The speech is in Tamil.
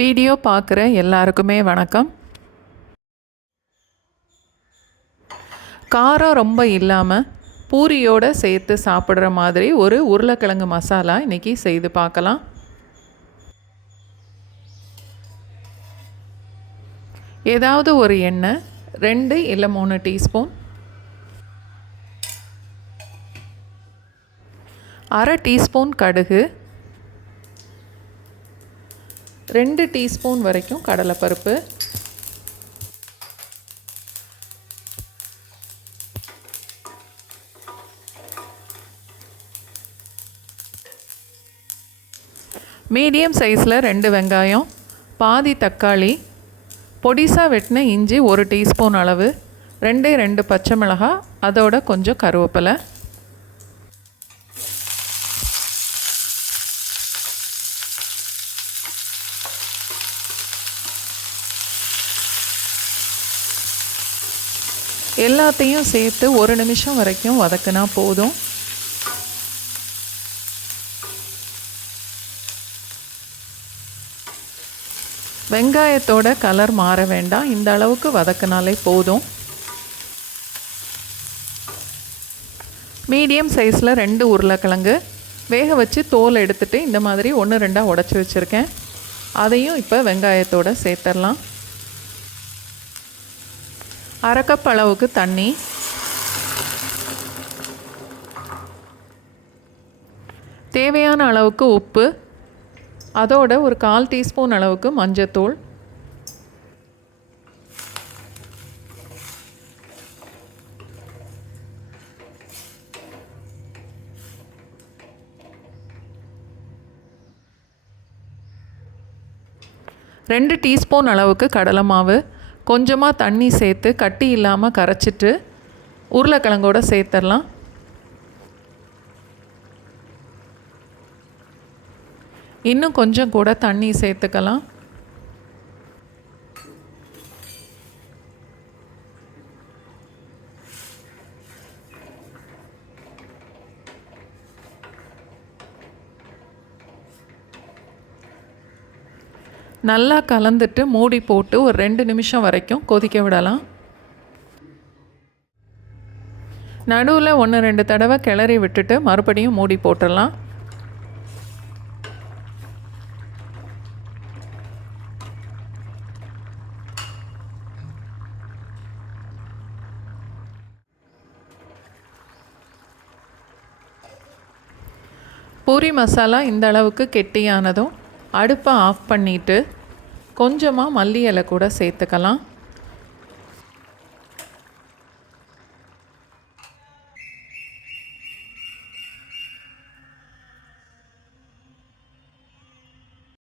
வீடியோ பார்க்குற எல்லாருக்குமே வணக்கம். காரம் ரொம்ப இல்லாமல் பூரியோடு சேர்த்து சாப்பிட்ற மாதிரி ஒரு உருளைக்கிழங்கு மசாலா இன்றைக்கி செய்து பார்க்கலாம். ஏதாவது ஒரு எண்ணெய் 2 இல்லை 3 டீஸ்பூன், அரை டீஸ்பூன் கடுகு, 2 டீஸ்பூன் வரைக்கும் கடலைப்பருப்பு, மீடியம் சைஸில் 2 வெங்காயம், பாதி தக்காளி, பொடிசாக வெட்டின இஞ்சி 1 டீஸ்பூன் அளவு, 2 பச்சை மிளகாய், அதோட கொஞ்சம் கருவேப்பிலை. எல்லாத்தையும் சேர்த்து 1 நிமிஷம் வரைக்கும் வதக்கினா போதும். வெங்காயத்தோட கலர் மாற வேண்டாம், இந்த அளவுக்கு வதக்கினாலே போதும். மீடியம் சைஸில் 2 உருளைக்கிழங்கு வேக வச்சு தோல் எடுத்துகிட்டு இந்த மாதிரி 1-2 உடச்சி வச்சுருக்கேன். அதையும் இப்போ வெங்காயத்தோடு சேர்த்துடலாம். அரை கப் அளவுக்கு தண்ணி, தேவையான அளவுக்கு உப்பு, அதோட ஒரு 1/4 டீஸ்பூன் அளவுக்கு மஞ்சத்தூள், ரெண்டு டீஸ்பூன் அளவுக்கு கடலை மாவு, கொஞ்சமாக தண்ணி சேர்த்து கட்டி இல்லாமல் கரைச்சிட்டு உருளைக்கிழங்கோடு சேர்த்துடலாம். இன்னும் கொஞ்சம் கூட தண்ணி சேர்த்துக்கலாம். நல்லா கலந்துட்டு மூடி போட்டு ஒரு 2 நிமிஷம் வரைக்கும் கொதிக்க விடலாம். நடுவில் 1-2 தடவை கிளறி விட்டுட்டு மறுபடியும் மூடி போட்டுடலாம். பூரி மசாலா இந்த அளவுக்கு கெட்டியானதும் அடுப்பை ஆஃப் பண்ணிவிட்டு கொஞ்சமாக மல்லி இலை கூட சேர்த்துக்கலாம்.